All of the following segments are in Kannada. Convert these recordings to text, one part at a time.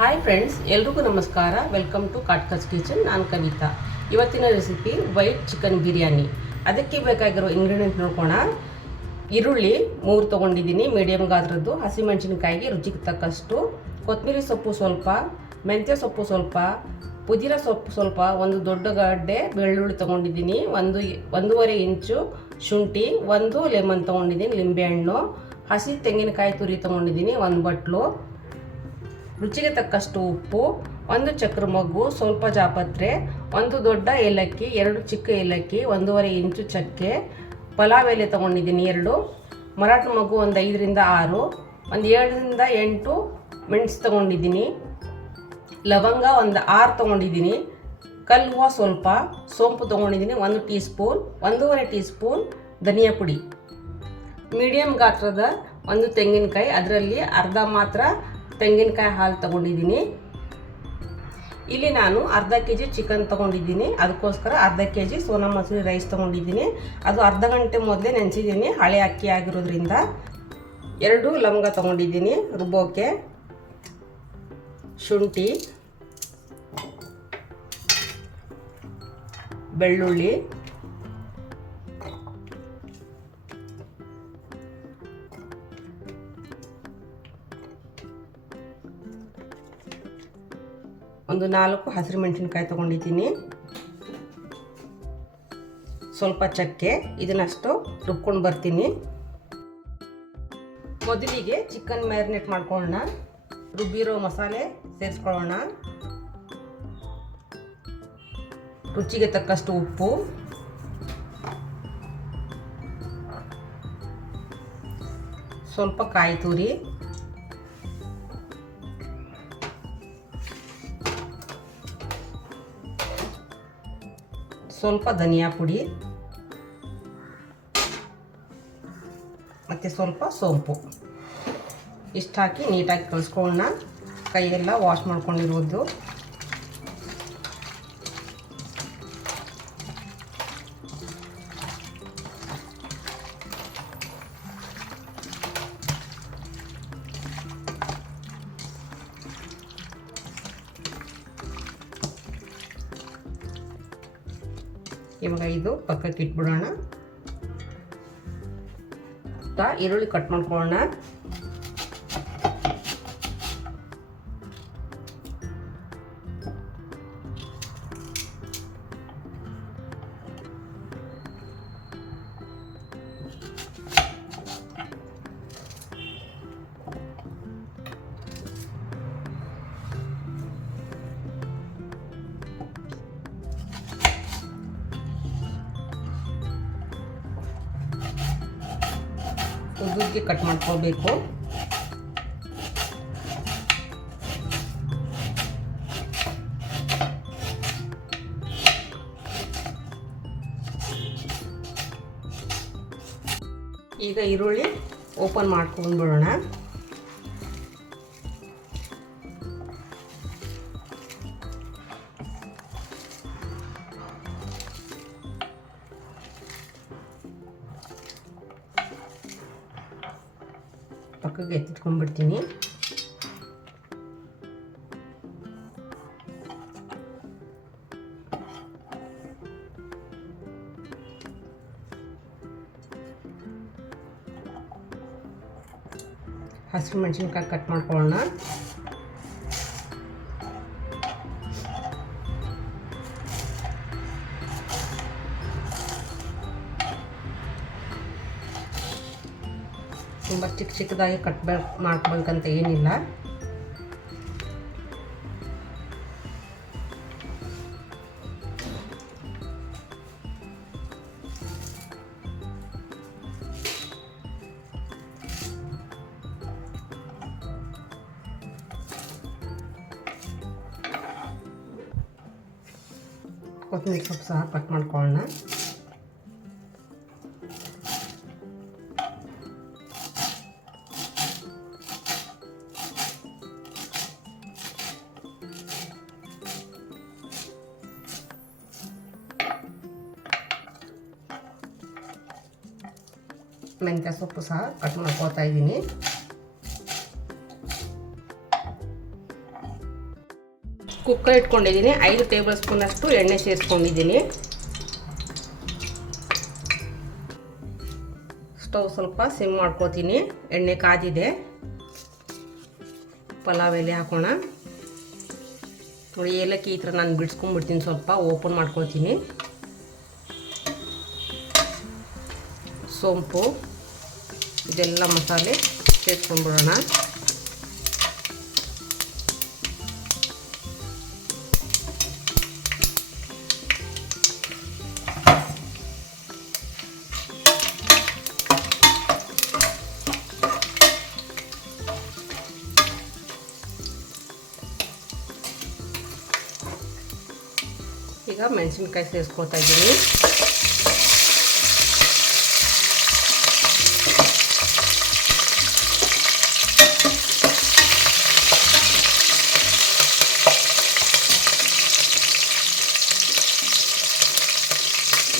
ಹಾಯ್ ಫ್ರೆಂಡ್ಸ್, ಎಲ್ರಿಗೂ ನಮಸ್ಕಾರ. ವೆಲ್ಕಮ್ ಟು ಕಾಟ್ಕಸ್ ಕಿಚನ್. ನಾನು ಕವಿತಾ. ಇವತ್ತಿನ ರೆಸಿಪಿ ವೈಟ್ ಚಿಕನ್ ಬಿರಿಯಾನಿ. ಅದಕ್ಕೆ ಬೇಕಾಗಿರೋ ಇಂಗ್ರೀಡಿಯೆಂಟ್ ನೋಡ್ಕೋಣ. ಈರುಳ್ಳಿ 3 ತೊಗೊಂಡಿದ್ದೀನಿ, ಮೀಡಿಯಮ್ ಗಾತ್ರದ್ದು. ಹಸಿಮೆಣಸಿನಕಾಯಿಗೆ ರುಚಿಗೆ ತಕ್ಕಷ್ಟು, ಕೊತ್ತಂಬರಿ ಸೊಪ್ಪು ಸ್ವಲ್ಪ, ಮೆಂತ್ಯ ಸೊಪ್ಪು ಸ್ವಲ್ಪ, ಪುದೀನ ಸೊಪ್ಪು ಸ್ವಲ್ಪ, ಒಂದು ದೊಡ್ಡ ಗಡ್ಡೆ ಬೆಳ್ಳುಳ್ಳಿ ತೊಗೊಂಡಿದ್ದೀನಿ, 1.5 ಇಂಚು ಶುಂಠಿ, 1 ಲೆಮನ್ ತೊಗೊಂಡಿದ್ದೀನಿ, ಲಿಂಬೆಹಣ್ಣು, ಹಸಿ ತೆಂಗಿನಕಾಯಿ ತುರಿ ತೊಗೊಂಡಿದ್ದೀನಿ, 1 ಬಟ್ಲು, ರುಚಿಗೆ ತಕ್ಕಷ್ಟು ಉಪ್ಪು, 1 ಚಕ್ರ ಮೊಗ್ಗು, ಸ್ವಲ್ಪ ಜಾಪತ್ರೆ, 1 ದೊಡ್ಡ ಏಲಕ್ಕಿ, 2 ಚಿಕ್ಕ ಏಲಕ್ಕಿ, 1.5 ಇಂಚು ಚಕ್ಕೆ, ಪಲಾವ್ ಎಲೆ ತೊಗೊಂಡಿದ್ದೀನಿ 2, ಮರಾಠ ಮೊಗ್ಗು ಒಂದು 5ರಿಂದ 6, ಒಂದು 7ರಿಂದ 8 ಮೆಣಸು ತೊಗೊಂಡಿದ್ದೀನಿ, ಲವಂಗ ಒಂದು 6 ತೊಗೊಂಡಿದ್ದೀನಿ, ಕಲ್ಲು ಹೂವು ಸ್ವಲ್ಪ, ಸೋಂಪು ತೊಗೊಂಡಿದ್ದೀನಿ 1 ಟೀ ಸ್ಪೂನ್, 1.5 ಟೀ ಸ್ಪೂನ್ ಧನಿಯಾ ಪುಡಿ, ಮೀಡಿಯಮ್ ಗಾತ್ರದ 1 ತೆಂಗಿನಕಾಯಿ, ಅದರಲ್ಲಿ ಅರ್ಧ ಮಾತ್ರ ತೆಂಗಿನಕಾಯಿ ಹಾಲು ತೊಗೊಂಡಿದ್ದೀನಿ. ಇಲ್ಲಿ ನಾನು ಅರ್ಧ kg ಚಿಕನ್ ತೊಗೊಂಡಿದ್ದೀನಿ, ಅದಕ್ಕೋಸ್ಕರ ಅರ್ಧ kg ಸೋನಾ ಮಸೂರಿ ರೈಸ್ ತೊಗೊಂಡಿದ್ದೀನಿ. ಅದು ಅರ್ಧ ಗಂಟೆ ಮೊದಲೇ ನೆನೆಸಿದ್ದೀನಿ, ಹಳೆ ಅಕ್ಕಿ ಆಗಿರೋದ್ರಿಂದ. 2 ಲವಂಗ ತೊಗೊಂಡಿದ್ದೀನಿ ರುಬ್ಬೋಕೆ, ಶುಂಠಿ, ಬೆಳ್ಳುಳ್ಳಿ, ಒಂದು 4 ಹಸಿರು ಮೆಣಸಿನಕಾಯಿ ತೊಗೊಂಡಿದ್ದೀನಿ, ಸ್ವಲ್ಪ ಚಕ್ಕೆ. ಇದನ್ನಷ್ಟು ರುಬ್ಕೊಂಡು ಬರ್ತೀನಿ. ಮೊದಲಿಗೆ ಚಿಕನ್ ಮ್ಯಾರಿನೇಟ್ ಮಾಡ್ಕೊಳ್ಳೋಣ. ರುಬ್ಬಿರೋ ಮಸಾಲೆ ಸೇರಿಸ್ಕೊಳ್ಳೋಣ. ರುಚಿಗೆ ತಕ್ಕಷ್ಟು ಉಪ್ಪು, ಸ್ವಲ್ಪ ಕಾಯಿ ತುರಿ, ಸ್ವಲ್ಪ ಧನಿಯಾ ಪುಡಿ ಮತ್ತು ಸ್ವಲ್ಪ ಸೋಂಪು. ಇಷ್ಟು ಹಾಕಿ ನೀಟಾಗಿ ಕಲಿಸ್ಕೊಳ್ಳೋಣ. ಕೈಯೆಲ್ಲ ವಾಶ್ ಮಾಡ್ಕೊಂಡಿರೋದು. ಇವಾಗ ಇದು ಪಕ್ಕಕ್ಕೆ ಇಟ್ಬಿಡೋಣ. ಈರುಳ್ಳಿ ಕಟ್ ಮಾಡ್ಕೊಳ್ಳೋಣ. ಉದ್ದುಗೆ ಕಟ್ ಮಾಡ್ಕೊಳ್ಬೇಕು. ಈಗ ಈರುಳ್ಳಿ ಓಪನ್ ಮಾಡ್ಕೊಂಡ್ಬಿಡೋಣ. ಪಕ್ಕಕ್ಕೆ ಎತ್ತಿಟ್ಕೊಂಡ್ಬಿಡ್ತೀನಿ. ಹಸಿರು ಮೆಣಸಿನ್ಕಾಯಿ ಕಟ್ ಮಾಡ್ಕೊಳ್ಳೋಣ. ತುಂಬ ಚಿಕ್ಕದಾಗಿ ಮಾಡ್ಕೊಬೇಕಂತ ಏನಿಲ್ಲ. ಕೊತ್ತಂಬರಿ ಸೊಪ್ಪು ಸಹ ಕಟ್ ಮಾಡ್ಕೊಳ್ಳೋಣ. ಮೆಂತ್ಯ ಸೊಪ್ಪು ಸಹ ಕಟ್ ಮಾಡ್ಕೊತಾ ಇದ್ದೀನಿ. ಕುಕ್ಕರ್ ಇಟ್ಕೊಂಡಿದ್ದೀನಿ. 5 ಟೇಬಲ್ ಸ್ಪೂನಷ್ಟು ಎಣ್ಣೆ ಸೇರಿಸ್ಕೊಂಡಿದ್ದೀನಿ. ಸ್ಟವ್ ಸ್ವಲ್ಪ ಸಿಮ್ ಮಾಡ್ಕೋತೀನಿ. ಎಣ್ಣೆ ಕಾದಿದೆ. ಪಲಾವ್ ಎಲೆ ಹಾಕೋಣ. ನೋಡಿ, ಏಲಕ್ಕಿ ಈ ಥರ ನಾನು ಬಿಡಿಸ್ಕೊಂಡ್ಬಿಡ್ತೀನಿ. ಸ್ವಲ್ಪ ಓಪನ್ ಮಾಡ್ಕೊಳ್ತೀನಿ. ಸೋಂಪು ಇದೆಲ್ಲ ಮಸಾಲೆ ಸೇರಿಸ್ಕೊಂಡ್ಬಿಡೋಣ. ಈಗ ಮೆಣಸಿನ್ಕಾಯಿ ಸೇರಿಸ್ಕೊಳ್ತಾ ಇದ್ದೀನಿ.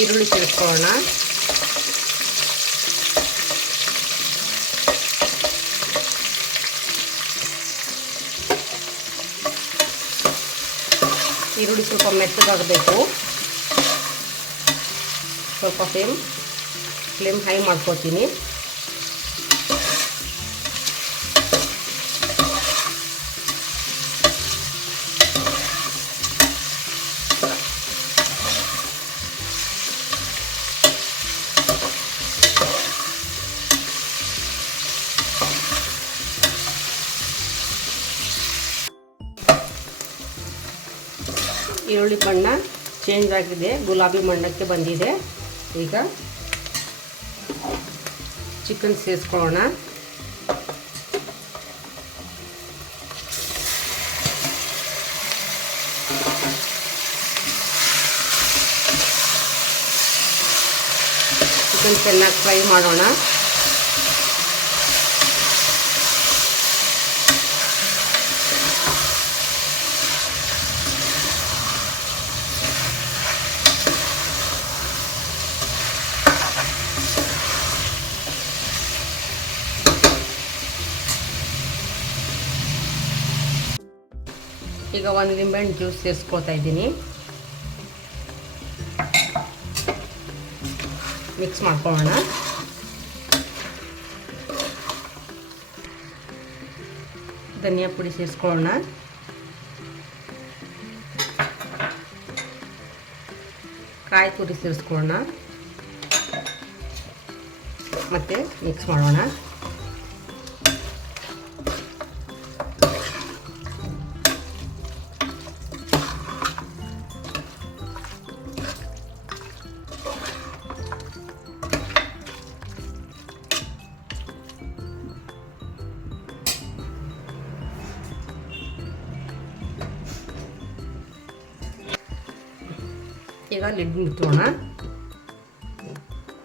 ಈರುಳ್ಳಿ ಸೇರಿಸ್ಕೊಳ್ಳೋಣ. ಈರುಳ್ಳಿ ಸ್ವಲ್ಪ ಮೆತ್ತಗಾಗಬೇಕು. ಸ್ವಲ್ಪ ಫ್ಲೇಮ್ ಹೈ ಮಾಡ್ಕೊತೀನಿ. ಈರುಳ್ಳಿ ಬಣ್ಣ ಚೇಂಜ್ ಆಗಿದೆ, ಗುಲಾಬಿ ಬಣ್ಣಕ್ಕೆ ಬಂದಿದೆ. ಈಗ ಚಿಕನ್ ಸೇರಿಸ್ಕೊಳ್ಳೋಣ. ಚಿಕನ್ ಚೆನ್ನಾಗಿ ಫ್ರೈ ಮಾಡೋಣ. ಈಗ 1 ಲಿಂಬೆಹಣ್ಣು ಜ್ಯೂಸ್ ಸೇರಿಸ್ಕೊಳ್ತಾ ಇದ್ದೀನಿ. ಮಿಕ್ಸ್ ಮಾಡ್ಕೊಳ್ಳೋಣ. ಧನಿಯಾ ಪುಡಿ ಸೇರಿಸ್ಕೊಳ್ಳೋಣ. ಕಾಯಿ ತುರಿ ಸೇರಿಸ್ಕೊಳ್ಳೋಣ. ಮತ್ತೆ ಮಿಕ್ಸ್ ಮಾಡೋಣ. ಈಗ ಲಿಡ್ ಮುಚ್ಚೋಣ.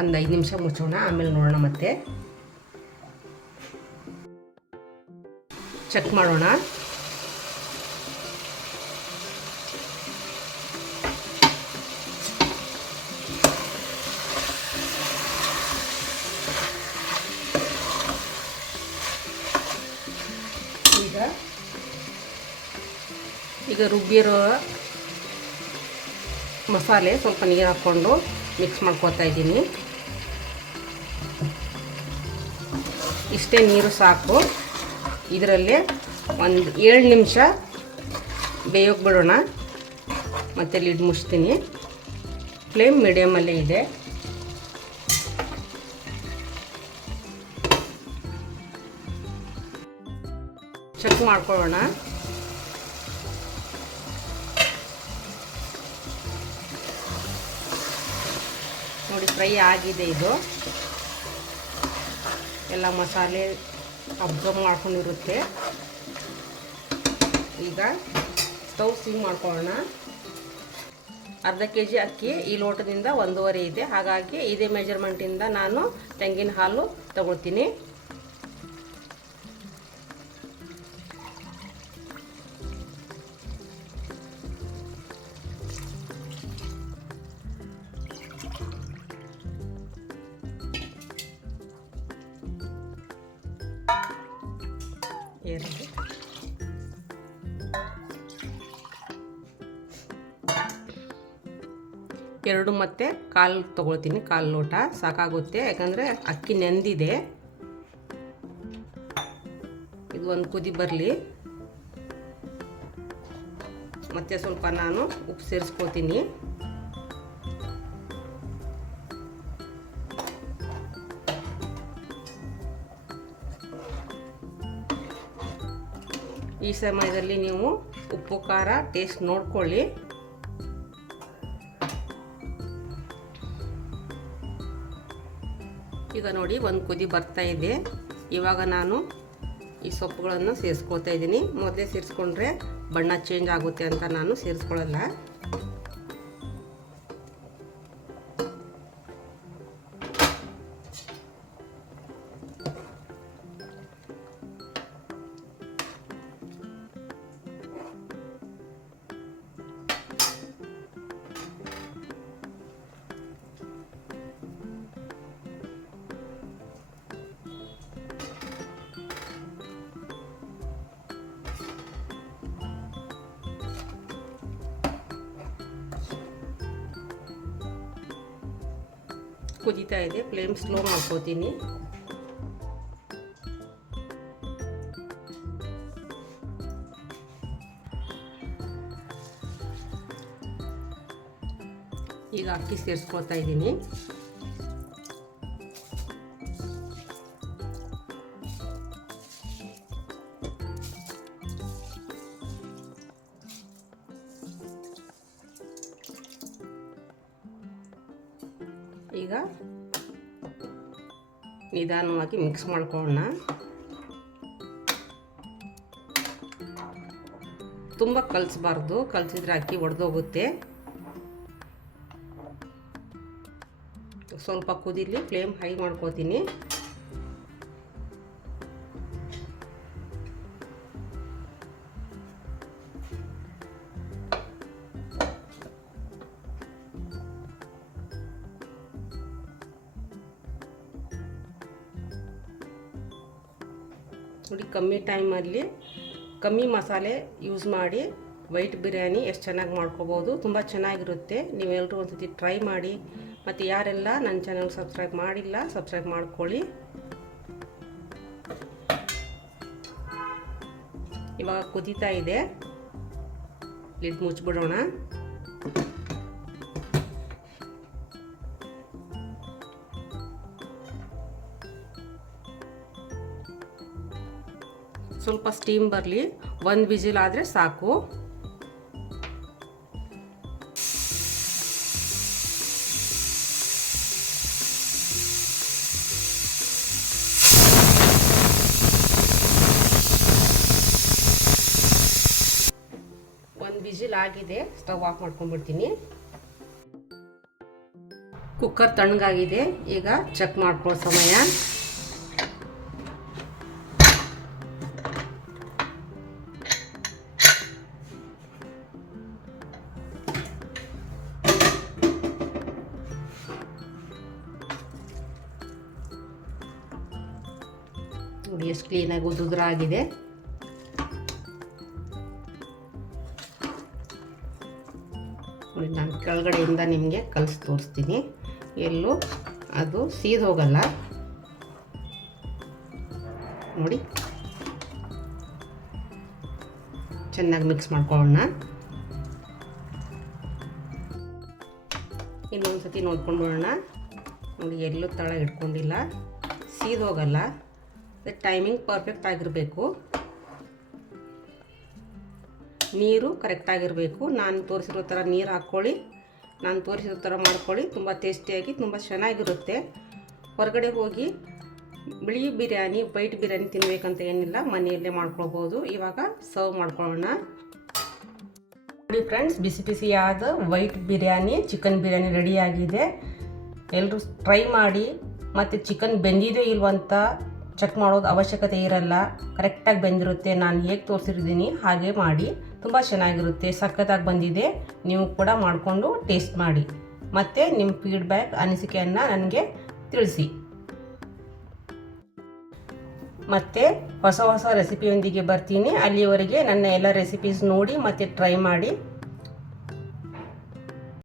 ಒಂದು 5 ನಿಮಿಷ ಮುಚ್ಚೋಣ, ಆಮೇಲೆ ನೋಡೋಣ. ಮತ್ತೆ ಚೆಕ್ ಮಾಡೋಣ. ಈಗ ರುಬ್ಬಿರೋ ಮಸಾಲೆ ಸ್ವಲ್ಪ ನೀರು ಹಾಕ್ಕೊಂಡು ಮಿಕ್ಸ್ ಮಾಡ್ಕೊತಾ ಇದ್ದೀನಿ. ಇಷ್ಟೇ ನೀರು ಸಾಕು. ಇದರಲ್ಲೇ ಒಂದು 7 ನಿಮಿಷ ಬೇಯೋಕೆ ಬಿಡೋಣ. ಮತ್ತು ಲಿಡ್ ಮುಚ್ತೀನಿ. ಫ್ಲೇಮ್ ಮೀಡಿಯಮಲ್ಲೇ ಇದೆ. ಚೆಕ್ ಮಾಡ್ಕೊಳ್ಳೋಣ. ನೋಡಿ, ಫ್ರೈ ಆಗಿದೆ. ಇದು ಎಲ್ಲ ಮಸಾಲೆ ಅಬ್ಸರ್ವ್ ಮಾಡ್ಕೊಂಡಿರುತ್ತೆ. ಈಗ ಸ್ಟವ್ ಸಿಮ್ ಮಾಡ್ಕೊಳ್ಳೋಣ. ಅರ್ಧ kg ಅಕ್ಕಿ ಈ ಲೋಟದಿಂದ 1.5 ಇದೆ. ಹಾಗಾಗಿ ಇದೇ ಮೆಜರ್ಮೆಂಟಿಂದ ನಾನು ತೆಂಗಿನ ಹಾಲು ತಗೊಳ್ತೀನಿ. 2 ಮತ್ತು ಕಾಲು ತೊಗೊಳ್ತೀನಿ, ಕಾಲು ಲೋಟ ಸಾಕಾಗುತ್ತೆ. ಯಾಕಂದರೆ ಅಕ್ಕಿ ನೆಂದಿದೆ. ಇದು ಒಂದು ಕುದಿ ಬರಲಿ. ಮತ್ತು ಸ್ವಲ್ಪ ನಾನು ಉಪ್ಪು ಸೇರಿಸ್ಕೋತೀನಿ. ಈ ಸಮಯದಲ್ಲಿ ನೀವು ಉಪ್ಪು ಖಾರ ಟೇಸ್ಟ್ ನೋಡ್ಕೊಳ್ಳಿ. ಈಗ ನೋಡಿ ಒಂದು ಕುದಿ ಬರ್ತಾ ಇದೆ. ಇವಾಗ ನಾನು ಈ ಸೊಪ್ಪುಗಳನ್ನು ಸೇರಿಸ್ಕೊಳ್ತಾ ಇದ್ದೀನಿ. ಮೊದಲೇ ಸೇರಿಸ್ಕೊಂಡ್ರೆ ಬಣ್ಣ ಚೇಂಜ್ ಆಗುತ್ತೆ ಅಂತ ನಾನು ಸೇರಿಸ್ಕೊಳ್ಳಲ್ಲ. ಕುದೀತಾ ಇದೆ, ಫ್ಲೇಮ್ ಸ್ಲೋ ಮಾಡ್ಕೋತೀನಿ. ಈಗ ಅಕ್ಕಿ ಸೇರಿಸ್ಕೊಳ್ತಾ ಇದ್ದೀನಿ. ಈಗ ನಿಧಾನವಾಗಿ ಮಿಕ್ಸ್ ಮಾಡ್ಕೊಳ್ಳೋಣ. ತುಂಬ ಕಲಿಸ್ಬಾರ್ದು, ಕಲಿಸಿದ್ರೆ ಅಕ್ಕಿ ಒಡೆದೋಗುತ್ತೆ. ಸ್ವಲ್ಪ ಕುದಿಲಿ, ಫ್ಲೇಮ್ ಹೈ ಮಾಡ್ಕೋತೀನಿ. ನೋಡಿ, ಕಮ್ಮಿ ಟೈಮಲ್ಲಿ ಕಮ್ಮಿ ಮಸಾಲೆ ಯೂಸ್ ಮಾಡಿ ವೈಟ್ ಬಿರಿಯಾನಿ ಎಷ್ಟು ಚೆನ್ನಾಗಿ ಮಾಡ್ಕೋಬೋದು. ತುಂಬ ಚೆನ್ನಾಗಿರುತ್ತೆ. ನೀವೆಲ್ಲರೂ ಒಂದ್ಸತಿ ಟ್ರೈ ಮಾಡಿ. ಮತ್ತು ಯಾರೆಲ್ಲ ನನ್ನ ಚಾನಲ್ ಸಬ್ಸ್ಕ್ರೈಬ್ ಮಾಡಿಲ್ಲ, ಸಬ್ಸ್ಕ್ರೈಬ್ ಮಾಡ್ಕೊಳ್ಳಿ. ಇವಾಗ ಕುದೀತಾ ಇದೆ, ಲಿಡ್ ಮುಚ್ಚಿಬಿಡೋಣ. ಸ್ವಲ್ಪ ಸ್ಟೀಮ್ ಬರಲಿ, 1 ವಿಜಿಲ್ ಆದರೆ ಸಾಕು. ವಿಜಿಲ್ ಆಗಿದೆ, ಸ್ಟವ್ ಆಫ್ ಮಾಡ್ಕೊಂಡ್ಬಿಡ್ತೀನಿ. ಕುಕ್ಕರ್ ತಣ್ಣಗಾಗಿದೆ. ಈಗ ಚೆಕ್ ಮಾಡ್ಕೊಳ್ಳೋ ಸಮಯ. ನೋಡಿ ಎಷ್ಟು ಕ್ಲೀನಾಗಿ ಉದುರಾಗಿದೆ. ನೋಡಿ, ನಾನು ಕೆಳಗಡೆಯಿಂದ ನಿಮಗೆ ಕಲಸಿ ತೋರಿಸ್ತೀನಿ. ಎಲ್ಲೂ ಅದು ಸೀದ್ ಹೋಗಲ್ಲ. ನೋಡಿ, ಚೆನ್ನಾಗಿ ಮಿಕ್ಸ್ ಮಾಡ್ಕೊಳ್ಳೋಣ. ಇನ್ನೊಂದು ಸತಿ ನೋಡ್ಕೊಂಡ್ಬಿಡೋಣ. ನೋಡಿ, ಎಲ್ಲೂ ತಳ ಇಟ್ಕೊಂಡಿಲ್ಲ, ಸೀದ್ ಹೋಗಲ್ಲ. ಟೈಮಿಂಗ್ ಪರ್ಫೆಕ್ಟ್ ಆಗಿರಬೇಕು. ನೀರು ಕರೆಕ್ಟಾಗಿರಬೇಕು. ನಾನು ತೋರಿಸಿರೋ ಥರ ನೀರು ಹಾಕ್ಕೊಳ್ಳಿ, ನಾನು ತೋರಿಸಿರೋ ಥರ ಮಾಡ್ಕೊಳ್ಳಿ. ತುಂಬ ಟೇಸ್ಟಿಯಾಗಿ ತುಂಬ ಚೆನ್ನಾಗಿರುತ್ತೆ. ಹೊರಗಡೆ ಹೋಗಿ ಬಿಳಿ ಬಿರಿಯಾನಿ, ವೈಟ್ ಬಿರಿಯಾನಿ ತಿನ್ನಬೇಕಂತ ಏನಿಲ್ಲ, ಮನೆಯಲ್ಲೇ ಮಾಡ್ಕೊಳ್ಬೋದು. ಇವಾಗ ಸರ್ವ್ ಮಾಡ್ಕೊಳ್ಳೋಣ. ನೋಡಿ ಫ್ರೆಂಡ್ಸ್, ಬಿಸಿ ಬಿಸಿಯಾದ ವೈಟ್ ಬಿರಿಯಾನಿ, ಚಿಕನ್ ಬಿರಿಯಾನಿ ರೆಡಿಯಾಗಿದೆ. ಎಲ್ಲರೂ ಟ್ರೈ ಮಾಡಿ. ಮತ್ತು ಚಿಕನ್ ಬೆಂದಿದೆಯೋ ಇಲ್ವಂತ ಚೆಕ್ ಮಾಡೋದು ಅವಶ್ಯಕತೆ ಇರಲ್ಲ, ಕರೆಕ್ಟಾಗಿ ಬೆಂದಿರುತ್ತೆ. ನಾನು ಹೇಗೆ ತೋರಿಸಿದ್ದೀನಿ ಹಾಗೆ ಮಾಡಿ, ತುಂಬ ಚೆನ್ನಾಗಿರುತ್ತೆ. ಸಖತ್ತಾಗಿ ಬಂದಿದೆ. ನೀವು ಕೂಡ ಮಾಡಿಕೊಂಡು ಟೇಸ್ಟ್ ಮಾಡಿ. ಮತ್ತು ನಿಮ್ಮ ಫೀಡ್ಬ್ಯಾಕ್, ಅನಿಸಿಕೆಯನ್ನು ನನಗೆ ತಿಳಿಸಿ. ಮತ್ತು ಹೊಸ ಹೊಸ ರೆಸಿಪಿಯೊಂದಿಗೆ ಬರ್ತೀನಿ. ಅಲ್ಲಿಯವರೆಗೆ ನನ್ನ ಎಲ್ಲ ರೆಸಿಪೀಸ್ ನೋಡಿ ಮತ್ತು ಟ್ರೈ ಮಾಡಿ.